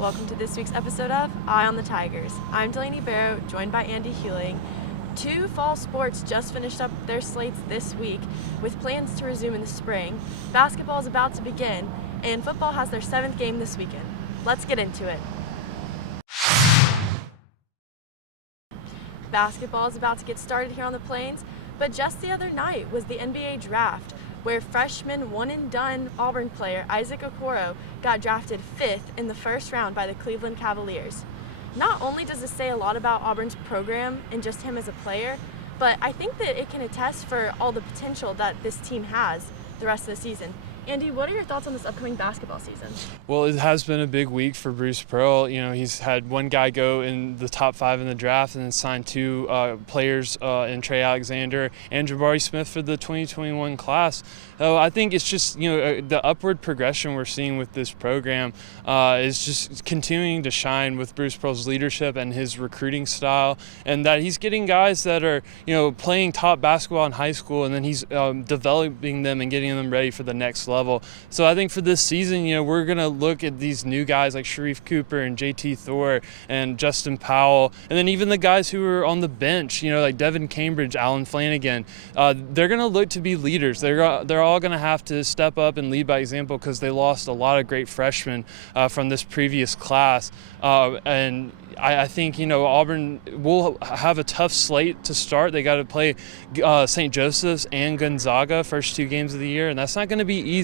Welcome to this week's episode of Eye on the Tigers. I'm Delaney Barrow, joined by Andy Hewling. Two fall sports just finished up their slates this week, with plans to resume in the spring. Basketball is about to begin, and football has their 7th game this weekend. Let's get into it. Basketball is about to get started here on the Plains, but just the other night was the NBA draft, where freshman one-and-done Auburn player Isaac Okoro got drafted 5th in the first round by the Cleveland Cavaliers. Not only does this say a lot about Auburn's program and just him as a player, but I think that it can attest for all the potential that this team has the rest of the season. Andy, what are your thoughts on this upcoming basketball season? Well, it has been a big week for Bruce Pearl. You know, he's had one guy go in the top 5 in the draft and then signed 2 players in Trey Alexander and Jabari Smith for the 2021 class. So I think it's just, the upward progression we're seeing with this program is just continuing to shine with Bruce Pearl's leadership and his recruiting style, and that he's getting guys that are, playing top basketball in high school, and then he's developing them and getting them ready for the next level. So I think for this season, we're going to look at these new guys like Sharif Cooper and JT Thor and Justin Powell, and then even the guys who are on the bench, like Devin Cambridge, Alan Flanagan. They're going to look to be leaders. They're all going to have to step up and lead by example, because they lost a lot of great freshmen from this previous class. And I think, Auburn will have a tough slate to start. They got to play St. Joseph's and Gonzaga first 2 games of the year, and that's not going to be easy.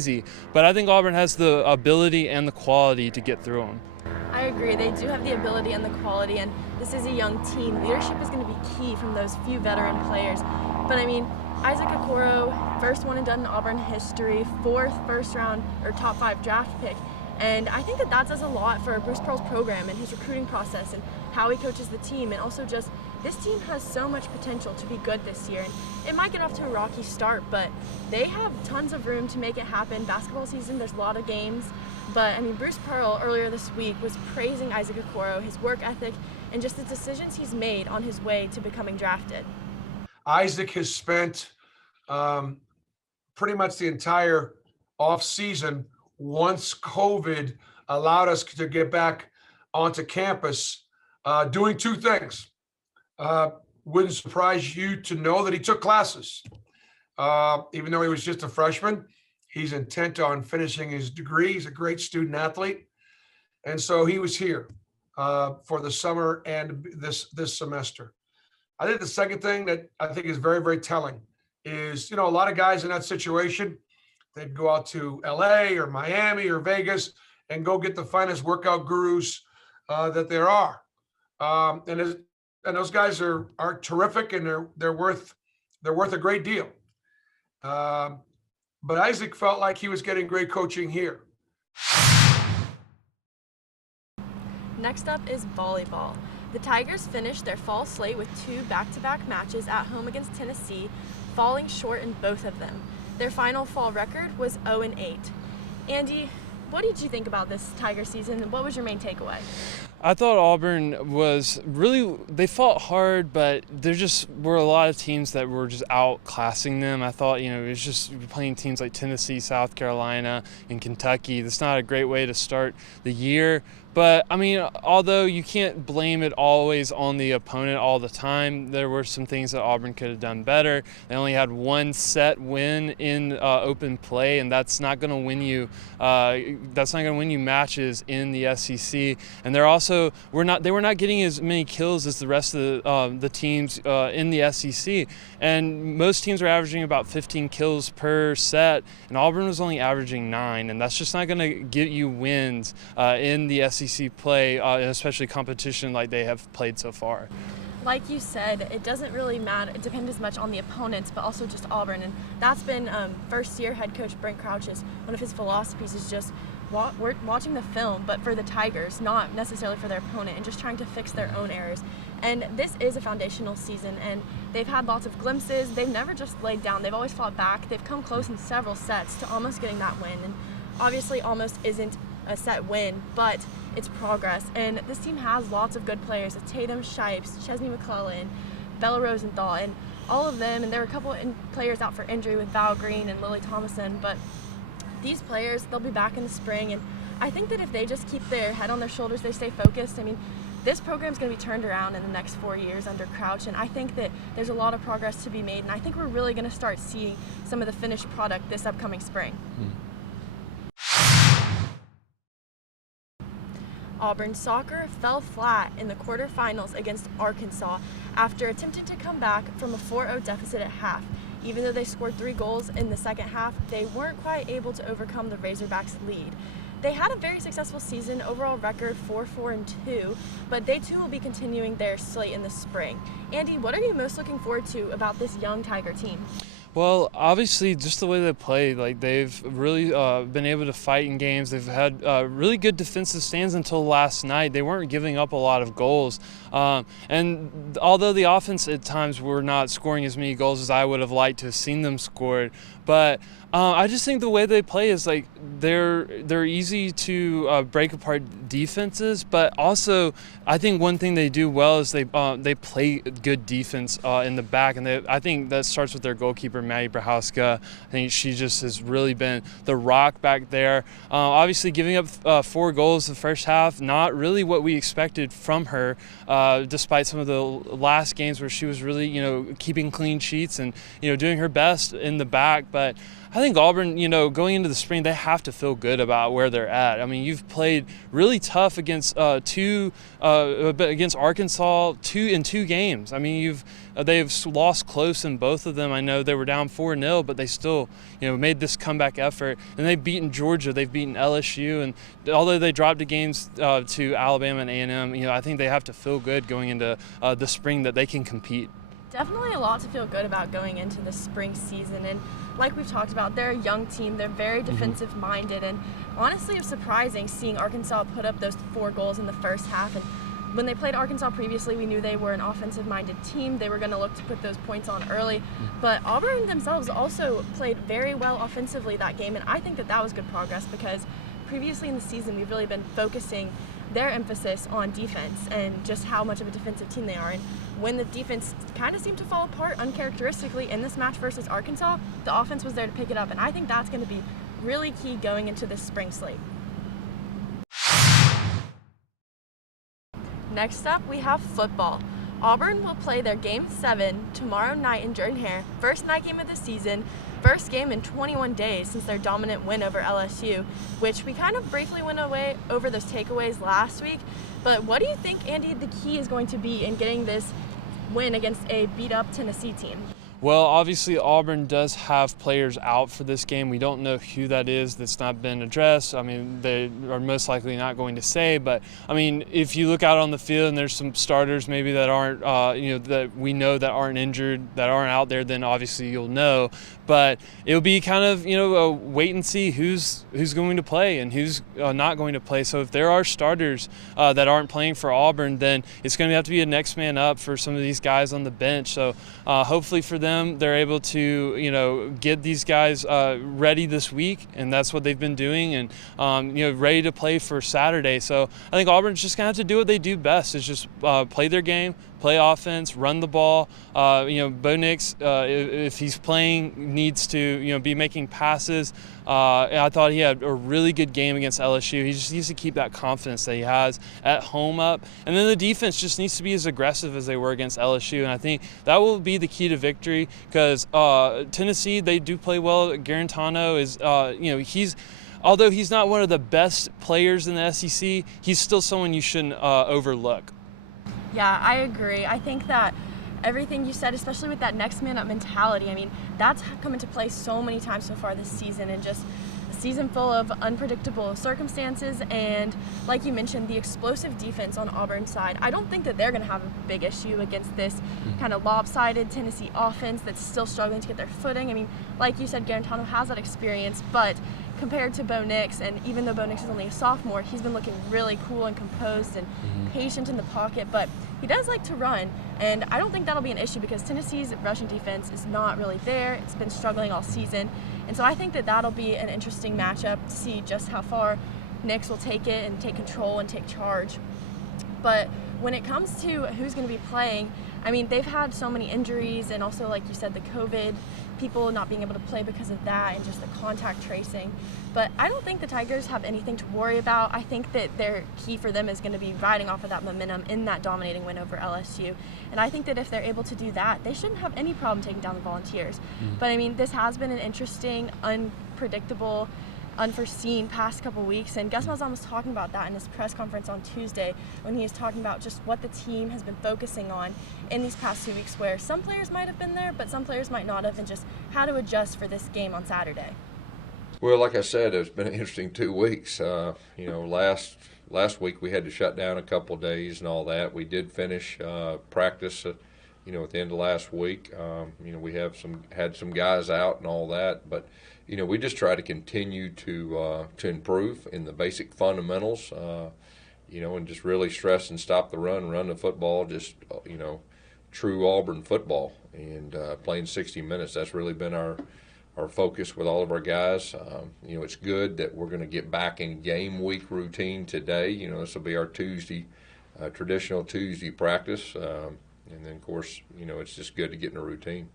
But I think Auburn has the ability and the quality to get through them. I agree. They do have the ability and the quality, and this is a young team. Leadership is going to be key from those few veteran players. But Isaac Okoro, first one and done in Auburn history, 4th first-round or top 5 draft pick. And I think that says a lot for Bruce Pearl's program and his recruiting process and how he coaches the team. And also just, this team has so much potential to be good this year. And it might get off to a rocky start, but they have tons of room to make it happen. Basketball season, there's a lot of games. But Bruce Pearl earlier this week was praising Isaac Okoro, his work ethic, and just the decisions he's made on his way to becoming drafted. Isaac has spent pretty much the entire off season, once COVID allowed us to get back onto campus, doing 2 things. Wouldn't surprise you to know that he took classes. Even though he was just a freshman, he's intent on finishing his degree. He's a great student athlete. And so he was here for the summer and this semester. I think the second thing that I think is very, very telling is, a lot of guys in that situation, they'd go out to LA or Miami or Vegas and go get the finest workout gurus that there are. And those guys are terrific, and they're worth a great deal. But Isaac felt like he was getting great coaching here. Next up is volleyball. The Tigers finished their fall slate with 2 back-to-back matches at home against Tennessee, falling short in both of them. Their final fall record was 0-8. Andy, what did you think about this Tiger season? What was your main takeaway? I thought Auburn was really, they fought hard, but there just were a lot of teams that were just outclassing them. I thought, it was just playing teams like Tennessee, South Carolina, and Kentucky. That's not a great way to start the year. But, although you can't blame it always on the opponent all the time, there were some things that Auburn could have done better. They only had 1 set win in open play, and that's not going to win you. That's not going to win you matches in the SEC. And they're also they were not getting as many kills as the rest of the teams in the SEC. And most teams are averaging about 15 kills per set, and Auburn was only averaging 9, and that's just not going to get you wins in the SEC play, especially competition like they have played so far. Like you said, it doesn't really matter. It depends as much on the opponents, but also just Auburn. And that's been first-year head coach Brent Crouch's, one of his philosophies is just watching the film, but for the Tigers, not necessarily for their opponent, and just trying to fix their own errors. And this is a foundational season, and they've had lots of glimpses. They've never just laid down. They've always fought back. They've come close in several sets to almost getting that win. And obviously almost isn't a set win, but it's progress. And this team has lots of good players. It's Tatum, Shipes, Chesney McClellan, Bella Rosenthal, and all of them. And there were a couple players out for injury with Val Green and Lily Thomason, but these players, they'll be back in the spring, and I think that if they just keep their head on their shoulders, they stay focused, I mean, this program's going to be turned around in the next 4 years under Crouch, and I think that there's a lot of progress to be made, and I think we're really going to start seeing some of the finished product this upcoming spring. Auburn soccer fell flat in the quarterfinals against Arkansas after attempting to come back from a 4-0 deficit at half. Even though they scored 3 goals in the second half, they weren't quite able to overcome the Razorbacks' lead. They had a very successful season, overall record 4-4-2, but they too will be continuing their slate in the spring. Andy, what are you most looking forward to about this young Tiger team? Well, obviously, just the way they play, like they've really been able to fight in games. They've had really good defensive stands until last night. They weren't giving up a lot of goals. And although the offense at times were not scoring as many goals as I would have liked to have seen them scored, but I just think the way they play is like they're easy to break apart defenses, but also I think one thing they do well is they play good defense in the back, and I think that starts with their goalkeeper Maddie Brahowska. I think she just has really been the rock back there. Obviously, giving up 4 goals the first half, not really what we expected from her, despite some of the last games where she was really keeping clean sheets and doing her best in the back, but I think Auburn, going into the spring, they have to feel good about where they're at. I mean, you've played really tough against against Arkansas in 2 games. I mean, they've lost close in both of them. I know they were down 4-0, but they still made this comeback effort. And they've beaten Georgia, they've beaten LSU, and although they dropped the games to Alabama and A&M, I think they have to feel good going into the spring that they can compete. Definitely a lot to feel good about going into the spring season, and like we've talked about, they're a young team, they're very defensive minded, and honestly it was surprising seeing Arkansas put up those 4 goals in the first half. And when they played Arkansas previously, we knew they were an offensive minded team. They were going to look to put those points on early, but Auburn themselves also played very well offensively that game, and I think that was good progress because previously in the season we've really been focusing their emphasis on defense and just how much of a defensive team they are. And when the defense kind of seemed to fall apart uncharacteristically in this match versus Arkansas, the offense was there to pick it up, and I think that's going to be really key going into this spring slate. Next up, we have football. Auburn will play their Game 7 tomorrow night in Jordan-Hare, first night game of the season, first game in 21 days since their dominant win over LSU, which we kind of briefly went away over those takeaways last week. But what do you think, Andy, the key is going to be in getting this win against a beat-up Tennessee team? Well, obviously Auburn does have players out for this game. We don't know who that is. That's not been addressed. I mean, they are most likely not going to say, but I mean, if you look out on the field and there's some starters maybe that aren't, that we know that aren't injured, that aren't out there, then obviously you'll know. But it'll be kind of, a wait and see who's going to play and who's not going to play. So if there are starters that aren't playing for Auburn, then it's going to have to be a next man up for some of these guys on the bench. So hopefully for them, they're able to, get these guys ready this week, and that's what they've been doing, and ready to play for Saturday. So I think Auburn's just gonna have to do what they do best: is just play their game, play offense, run the ball. Bo Nix, if he's playing, needs to be making passes. I thought he had a really good game against LSU. He just needs to keep that confidence that he has at home up. And then the defense just needs to be as aggressive as they were against LSU. And I think that will be the key to victory because Tennessee, they do play well. Garantano is, although he's not one of the best players in the SEC, he's still someone you shouldn't overlook. Yeah, I agree. I think that everything you said, especially with that next man up mentality, I mean, that's come into play so many times so far this season, and just a season full of unpredictable circumstances. And like you mentioned, the explosive defense on Auburn's side, I don't think that they're going to have a big issue against this kind of lopsided Tennessee offense that's still struggling to get their footing. I mean, like you said, Garantano has that experience, but compared to Bo Nix, and even though Bo Nix is only a sophomore, he's been looking really cool and composed and patient in the pocket, but he does like to run, and I don't think that'll be an issue because Tennessee's rushing defense is not really there. It's been struggling all season, and so I think that that'll be an interesting matchup to see just how far Nix will take it and take control and take charge. But when it comes to who's going to be playing, I mean, they've had so many injuries, and also, like you said, the COVID people not being able to play because of that and just the contact tracing. But I don't think the Tigers have anything to worry about. I think that their key for them is going to be riding off of that momentum in that dominating win over LSU. And I think that if they're able to do that, they shouldn't have any problem taking down the Volunteers. But I mean, this has been an interesting, unpredictable, unforeseen past couple weeks, and Gus Malzahn was talking about that in his press conference on Tuesday when he was talking about just what the team has been focusing on in these past 2 weeks, where some players might have been there but some players might not have, and just how to adjust for this game on Saturday. Well, like I said, it's been an interesting 2 weeks. Last week we had to shut down a couple of days and all that. We did finish practice, at the end of last week. We had some guys out and all that, but we just try to continue to improve in the basic fundamentals. And just really stress and stop the run the football, just true Auburn football, and playing 60 minutes. That's really been our focus with all of our guys. It's good that we're going to get back in game week routine today. This will be our traditional Tuesday practice. And then, of course, it's just good to get in a routine.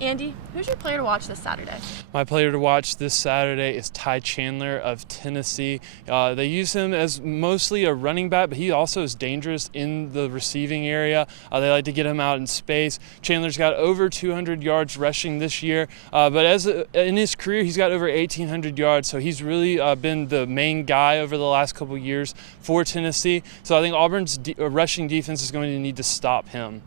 Andy, who's your player to watch this Saturday? My player to watch this Saturday is Ty Chandler of Tennessee. They use him as mostly a running back, but he also is dangerous in the receiving area. They like to get him out in space. Chandler's got over 200 yards rushing this year, but in his career, he's got over 1,800 yards, so he's really been the main guy over the last couple years for Tennessee. So I think Auburn's rushing defense is going to need to stop him.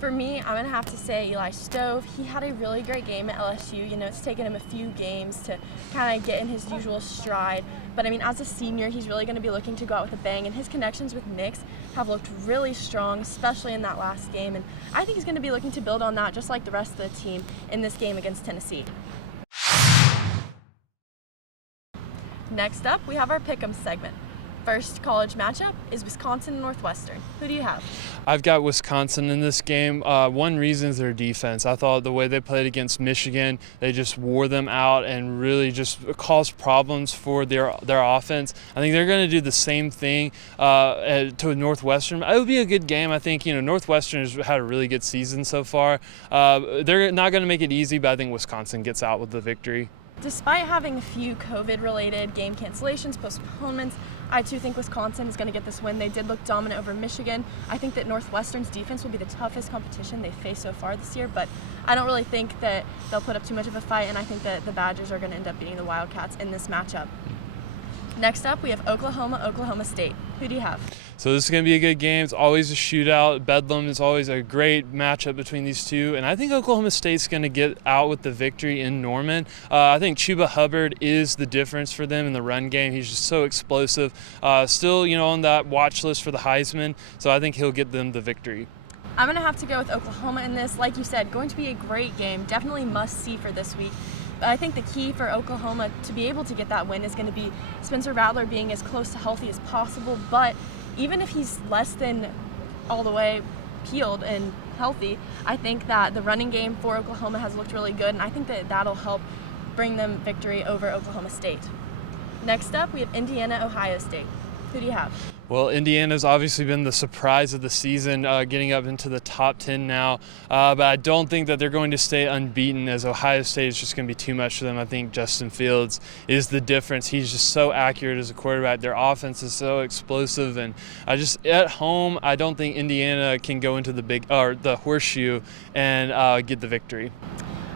For me, I'm going to have to say Eli Stove. He had a really great game at LSU. It's taken him a few games to kind of get in his usual stride. But, I mean, as a senior, he's really going to be looking to go out with a bang. And his connections with Nix have looked really strong, especially in that last game. And I think he's going to be looking to build on that, just like the rest of the team in this game against Tennessee. Next up, we have our Pick'em segment. First college matchup is Wisconsin and Northwestern. Who do you have? I've got Wisconsin in this game. One reason is their defense. I thought the way they played against Michigan, they just wore them out and really just caused problems for their offense. I think they're going to do the same thing to Northwestern. It would be a good game. I think Northwestern has had a really good season so far. They're not going to make it easy, but I think Wisconsin gets out with the victory. Despite having a few COVID-related game cancellations, postponements, I too think Wisconsin is going to get this win. They did look dominant over Michigan. I think that Northwestern's defense will be the toughest competition they've faced so far this year, but I don't really think that they'll put up too much of a fight, and I think that the Badgers are going to end up beating the Wildcats in this matchup. Next up, we have Oklahoma State. Who do you have? So this is going to be a good game. It's always a shootout. Bedlam is always a great matchup between these two. And I think Oklahoma State's going to get out with the victory in Norman. I think Chuba Hubbard is the difference for them in the run game. He's just so explosive. Still, on that watch list for the Heisman. So I think he'll get them the victory. I'm going to have to go with Oklahoma in this. Like you said, going to be a great game. Definitely must-see for this week. But I think the key for Oklahoma to be able to get that win is going to be Spencer Rattler being as close to healthy as possible. But even if he's less than all the way healed and healthy, I think that the running game for Oklahoma has looked really good, and I think that that'll help bring them victory over Oklahoma State. Next up, we have Indiana-Ohio State. Who do you have? Well, Indiana's obviously been the surprise of the season, getting up into the top 10 now. But I don't think that they're going to stay unbeaten, as Ohio State is just going to be too much for them. I think Justin Fields is the difference. He's just so accurate as a quarterback. Their offense is so explosive. And at home, I don't think Indiana can go into the horseshoe and get the victory.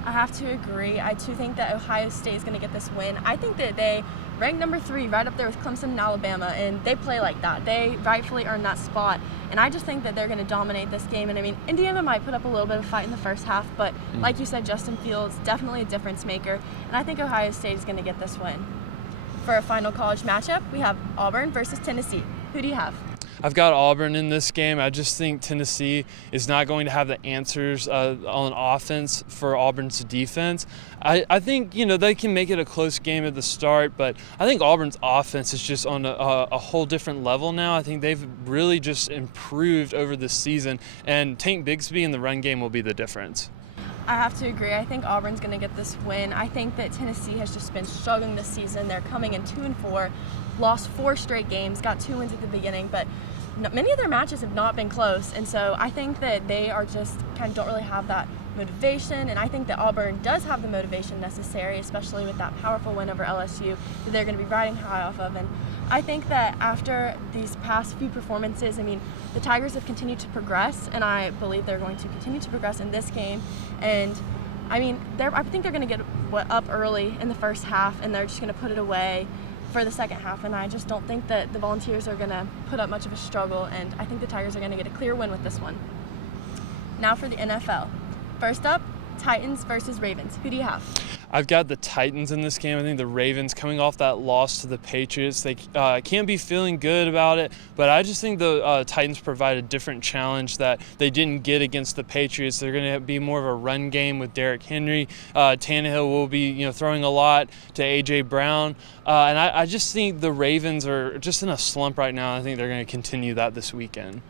I have to agree. I too think that Ohio State is going to get this win. I think that they rank number 3 right up there with Clemson and Alabama, and they play like that. They rightfully earn that spot, and I just think that they're going to dominate this game. And I mean, Indiana might put up a little bit of fight in the first half, but like you said, Justin Fields, definitely a difference maker, and I think Ohio State is going to get this win. For our final college matchup, we have Auburn versus Tennessee. Who do you have? I've got Auburn in this game. I just think Tennessee is not going to have the answers on offense for Auburn's defense. I think, they can make it a close game at the start, but I think Auburn's offense is just on a whole different level now. I think they've really just improved over this season, and Tank Bigsby in the run game will be the difference. I have to agree. I think Auburn's going to get this win. I think that Tennessee has just been struggling this season. They're coming in 2-4, lost 4 straight games, got 2 wins at the beginning, but many of their matches have not been close. And so I think that they are just kind of don't really have that motivation, and I think that Auburn does have the motivation necessary, especially with that powerful win over LSU that they're going to be riding high off of. And I think that after these past few performances, I mean, the Tigers have continued to progress, and I believe they're going to continue to progress in this game. And I mean, I think they're going to get up early in the first half, and they're just going to put it away for the second half. And I just don't think that the Volunteers are going to put up much of a struggle, and I think the Tigers are going to get a clear win with this one. Now for the NFL. First up, Titans versus Ravens. Who do you have? I've got the Titans in this game. I think the Ravens, coming off that loss to the Patriots, they can't be feeling good about it, but I just think the Titans provide a different challenge that they didn't get against the Patriots. They're going to be more of a run game with Derrick Henry. Tannehill will be throwing a lot to A.J. Brown, and I just think the Ravens are just in a slump right now. I think they're going to continue that this weekend.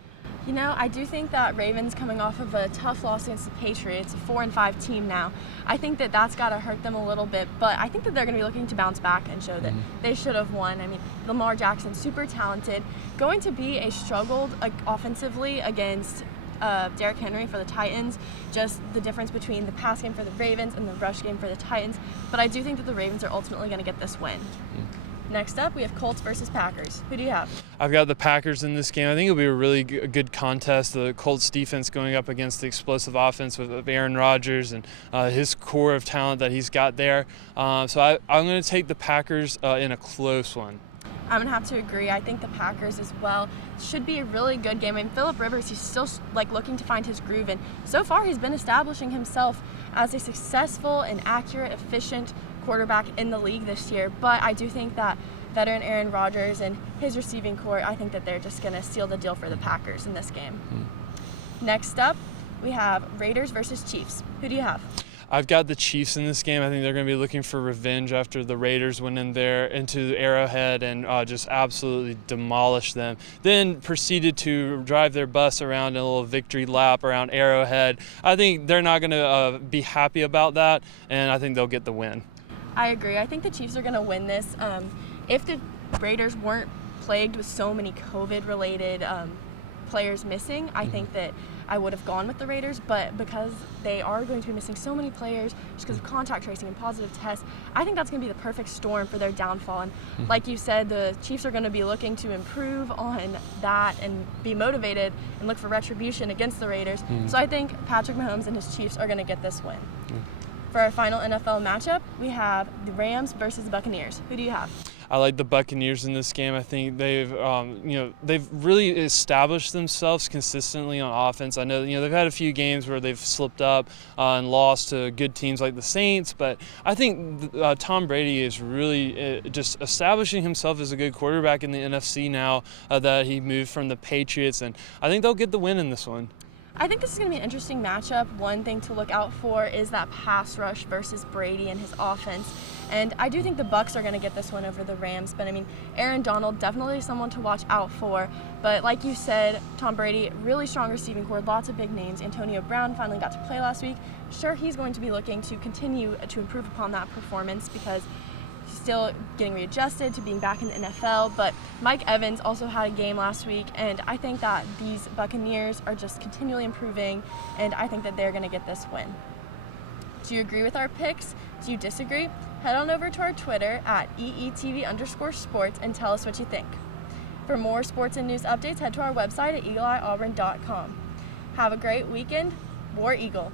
I do think that Ravens, coming off of a tough loss against the Patriots, a 4-5 team now, I think that that's got to hurt them a little bit, but I think that they're going to be looking to bounce back and show that they should have won. I mean, Lamar Jackson, super talented, going to be a struggled offensively against Derrick Henry for the Titans, just the difference between the pass game for the Ravens and the rush game for the Titans, but I do think that the Ravens are ultimately going to get this win. Next up, we have Colts versus Packers. Who do you have? I've got the Packers in this game. I think it'll be a really good contest. The Colts defense going up against the explosive offense with Aaron Rodgers and his core of talent that he's got there. So I'm going to take the Packers in a close one. I'm going to have to agree. I think the Packers as well should be a really good game. I mean, Phillip Rivers, he's still looking to find his groove, and so far he's been establishing himself as a successful and accurate, efficient quarterback in the league this year. But I do think that veteran Aaron Rodgers and his receiving core, I think that they're just going to seal the deal for the Packers in this game. Next up, we have Raiders versus Chiefs. Who do you have? I've got the Chiefs in this game. I think they're going to be looking for revenge after the Raiders went in there into Arrowhead and just absolutely demolished them. Then proceeded to drive their bus around in a little victory lap around Arrowhead. I think they're not going to be happy about that, and I think they'll get the win. I agree. I think the Chiefs are going to win this. If the Raiders weren't plagued with so many COVID-related players missing, I think that I would have gone with the Raiders, but because they are going to be missing so many players just because of contact tracing and positive tests, I think that's going to be the perfect storm for their downfall. And like you said, the Chiefs are going to be looking to improve on that and be motivated and look for retribution against the Raiders. So I think Patrick Mahomes and his Chiefs are going to get this win. For our final NFL matchup, we have the Rams versus the Buccaneers. Who do you have? I like the Buccaneers in this game. I think they've really established themselves consistently on offense. I know, they've had a few games where they've slipped up and lost to good teams like the Saints, but I think Tom Brady is really just establishing himself as a good quarterback in the NFC now that he moved from the Patriots, and I think they'll get the win in this one. I think this is going to be an interesting matchup. One thing to look out for is that pass rush versus Brady and his offense. And I do think the Bucs are going to get this one over the Rams. But, I mean, Aaron Donald, definitely someone to watch out for. But like you said, Tom Brady, really strong receiving core, lots of big names. Antonio Brown finally got to play last week. Sure, he's going to be looking to continue to improve upon that performance because he's still getting readjusted to being back in the NFL, but Mike Evans also had a game last week, and I think that these Buccaneers are just continually improving, and I think that they're going to get this win. Do you agree with our picks? Do you disagree? Head on over to our Twitter at EETV_sports and tell us what you think. For more sports and news updates, head to our website at eagleeyeauburn.com. Have a great weekend. War Eagle.